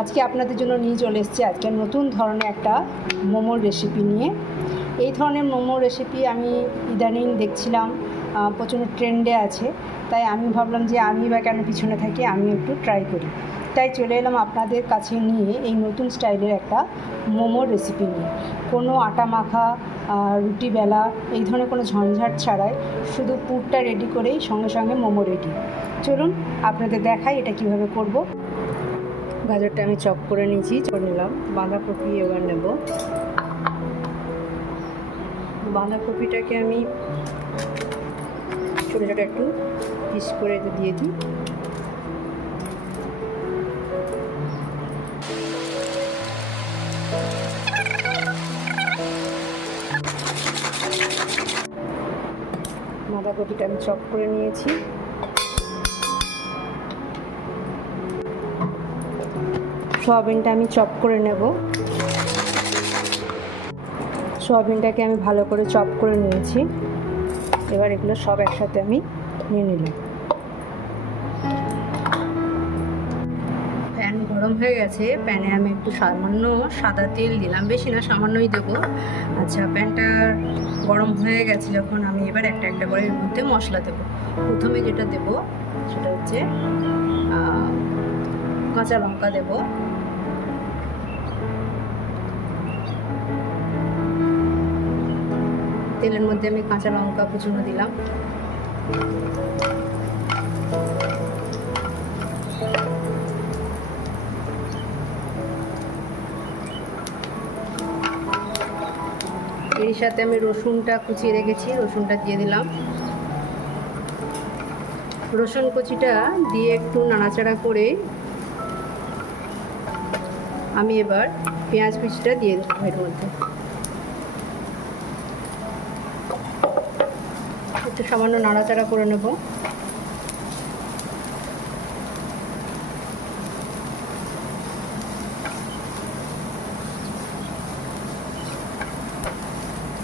আজকে আপনাদের জন্য নিয়ে চলে এসেছি আজকে নতুন ধরনের একটা মোমোর রেসিপি নিয়ে। এই ধরনের মোমোর রেসিপি আমি ইদানিং দেখছিলাম প্রচণ্ড ট্রেন্ডে আছে, তাই আমি ভাবলাম যে আমি বা কেন পিছনে থাকি, আমি একটু ট্রাই করি। তাই চলে এলাম আপনাদের কাছে নিয়ে এই নতুন স্টাইলের একটা মোমোর রেসিপি নিয়ে। কোনো আটা মাখা, রুটি বেলা এই ধরনের কোনো ঝঞ্ঝাট ছাড়াই শুধু পুরটা রেডি করেই সঙ্গে সঙ্গে মোমো রেডি। চলুন আপনাদের দেখাই এটা কিভাবে করব। গাজরটা আমি চপ করে নিয়েছি, চপ নিলাম। বাঁধাকপি এবার নেব। বাঁধাকপিটাকে আমি ছোটো ছোটো একটু পিস করে দিয়ে দিই। বাঁধাকপিটা আমি চপ করে নিয়েছি। সয়াবিনটা আমি চপ করে নেব। সয়াবিনটাকে আমি ভালো করে চপ করে নিয়েছি। এবার এগুলো সব একসাথে আমি নিয়ে নিলাম। প্যান গরম হয়ে গেছে, প্যানে আমি একটু সামান্য সাদা তেল দিলাম, বেশি না সামান্যই দেবো। আচ্ছা, প্যানটা গরম হয়ে গেছে যখন, আমি এবার একটা একটা করে এর মধ্যে মশলা দেবো। প্রথমে যেটা দেবো সেটা হচ্ছে কাঁচা লঙ্কা দেবো। তেলের মধ্যে আমি কাঁচা লঙ্কা কুচনো দিলাম। এর সাথে আমি রসুনটা কুচিয়ে রেখেছি, রসুনটা দিয়ে দিলাম। রসুন কুচিটা দিয়ে একটু নাড়াচাড়া করে আমি এবার পেঁয়াজ কুচিটা দিয়ে দেবো এর মধ্যে। একটু সামান্য নাড়াচাড়া করে নেব।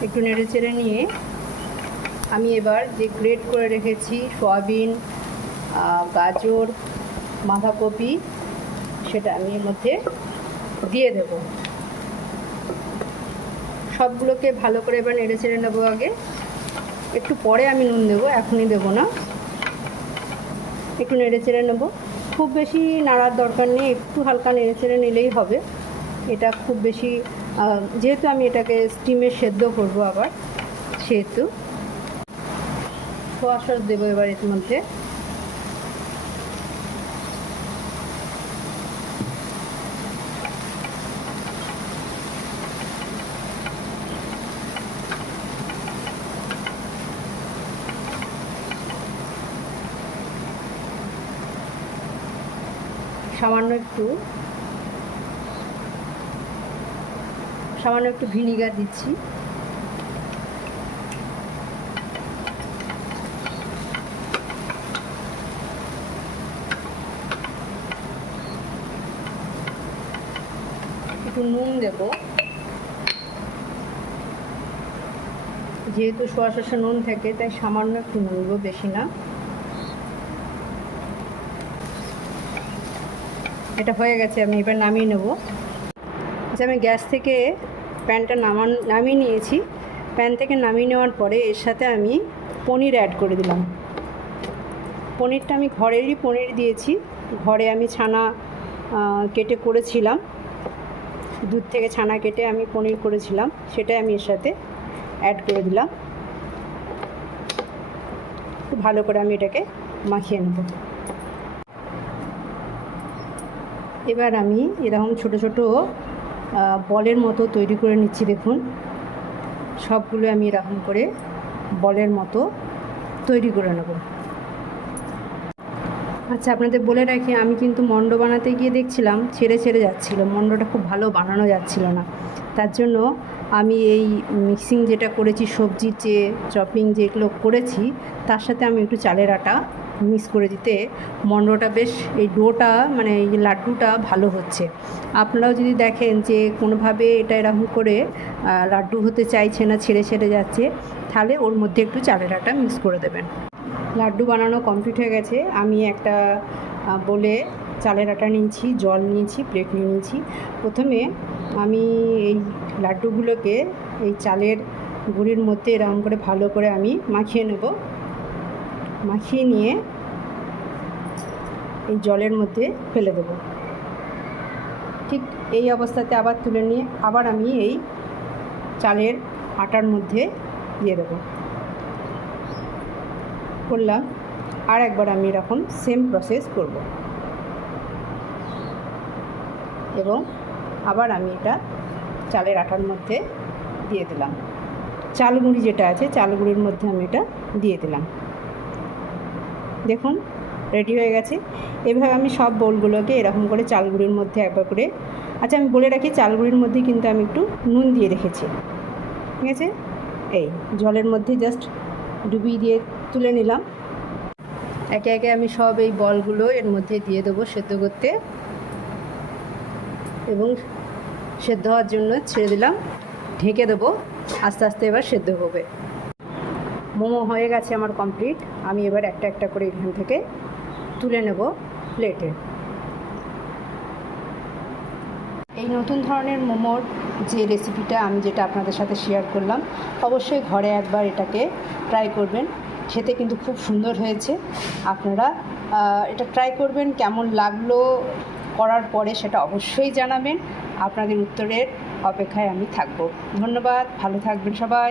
একটু নেড়ে চেড়ে নিয়ে আমি এবার যে গ্রেট করে রেখেছি সয়াবিন, গাজর, বাঁধাকপি, সেটা আমি এর মধ্যে দিয়ে দেব। সবগুলোকে ভালো করে এবার নেড়ে চেড়ে নেবো। আগে একটু পরে আমি নুন দেবো, এখনই দেবো না। একটু নেড়ে চেড়ে নেবো। খুব বেশি নাড়ার দরকার নেই, একটু হালকা নেড়ে চেড়ে নিলেই হবে। এটা খুব বেশি, যেহেতু আমি এটাকে স্টিমে সেদ্ধ করবো আবার, সেহেতু সোয়া সস দেবো এবার এর মধ্যে। সামান্য একটু ভিনিগার দিচ্ছি। একটু নুন দেব, যেহেতু সোয়া সসে নুন থাকে তাই সামান্য একটু নুন দেবো, বেশি না। এটা হয়ে গেছে, আমি এবার নামিয়ে নেব। আচ্ছা, আমি গ্যাস থেকে প্যানটা নামিয়ে নিয়েছি। প্যান থেকে নামিয়ে নেওয়ার পরে এর সাথে আমি পনির অ্যাড করে দিলাম। পনিরটা আমি ঘরেরই পনির দিয়েছি, ঘরে আমি ছানা কেটে করেছিলাম, দুধ থেকে ছানা কেটে আমি পনির করেছিলাম, সেটাই আমি এর সাথে অ্যাড করে দিলাম। খুব ভালো করে আমি এটাকে মাখিয়ে নেব। এবার আমি এরকম ছোট ছোট বলের মতো তৈরি করে নিচ্ছি। দেখুন, সবগুলো আমি এরকম করে বলের মতো তৈরি করে নেব। আচ্ছা, আপনাদের বলে রাখি, আমি কিন্তু মন্ড বানাতে গিয়ে দেখছিলাম ছেড়ে ছেড়ে যাচ্ছিল, মন্ডটা খুব ভালো বানানো যাচ্ছিল না। তার জন্য আমি এই মিক্সিং যেটা করেছি, সবজির যে চপিং যেগুলো করেছি, তার সাথে আমি একটু চালের আটা মিক্স করে দিতে মন্ডটা বেশ, এই ডোটা মানে এই লাড্ডুটা ভালো হচ্ছে। আপনারাও যদি দেখেন যে কোনোভাবে এটা এরকম করে লাড্ডু হতে চাইছে না, ছেড়ে ছেড়ে যাচ্ছে, তাহলে ওর মধ্যে একটু চালের আটা মিক্স করে দেবেন। লাড্ডু বানানো কমপ্লিট হয়ে গেছে। আমি একটা বলে চালের আটা নিয়েছি, জল নিয়েছি, প্লেট নিয়ে নিয়েছি। প্রথমে আমি এই লাড্ডুগুলোকে এই চালের গুঁড়ির মধ্যে এরকম করে ভালো করে আমি মাখিয়ে নেব। মাখিয়ে নিয়ে এই জলের মধ্যে ফেলে দেব। ঠিক এই অবস্থাতে আবার তুলে নিয়ে আবার আমি এই চালের আটার মধ্যে দিয়ে দেবো। করলাম, আর একবার আমি এরকম সেম প্রসেস করব এবং আবার আমি এটা চালের আটার মধ্যে দিয়ে দিলাম। চাল গুঁড়ি যেটা আছে চাল গুঁড়ির মধ্যে আমি এটা দিয়ে দিলাম। দেখুন রেডি হয়ে গেছে। এভাবে আমি সব বোলগুলোকে এরকম করে চাল গুঁড়ির মধ্যে একবার করে, আচ্ছা আমি বলে রাখি চাল গুঁড়ির মধ্যে কিন্তু আমি একটু নুন দিয়ে রেখেছি, ঠিক আছে। এই জলের মধ্যে জাস্ট ডুবিয়ে দিয়ে তুলে নিলাম। একে একে আমি সব এই বলগুলো এর মধ্যে দিয়ে দেবো সেদ্ধ করতে এবং সেদ্ধ হওয়ার জন্য ছেড়ে দিলাম। ঢেকে দেবো, আস্তে আস্তে এবার সেদ্ধ হবে। মোমো হয়ে গেছে আমার কমপ্লিট। আমি এবার একটা একটা করে এখান থেকে তুলে নেব প্লেটে। এই নতুন ধরনের মোমোর যে রেসিপিটা আমি যেটা আপনাদের সাথে শেয়ার করলাম, অবশ্যই ঘরে একবার এটাকে ট্রাই করবেন। খেতে কিন্তু খুব সুন্দর হয়েছে। আপনারা এটা ট্রাই করবেন, কেমন লাগলো করার পরে সেটা অবশ্যই জানাবেন। আপনাদের উত্তরের অপেক্ষায় আমি থাকব। ধন্যবাদ, ভালো থাকবেন সবাই।